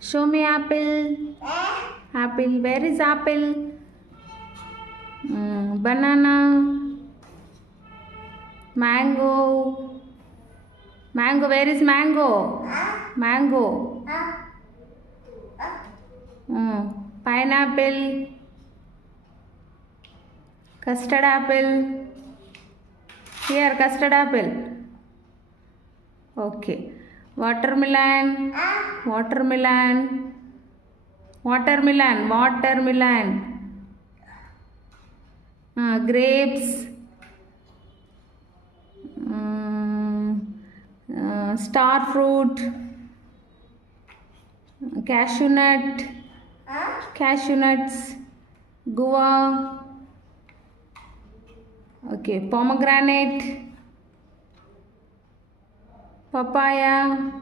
Show me apple. Apple. Where is apple? Banana. Mango. Mango. Where is mango? Mango. Pineapple. Custard apple. Here, custard apple. Okay. Watermelon. Watermelon. Watermelon. Watermelon. Grapes. Star fruit. Cashew nut. Cashew nuts. Guava. Okay. Pomegranate. Papaya.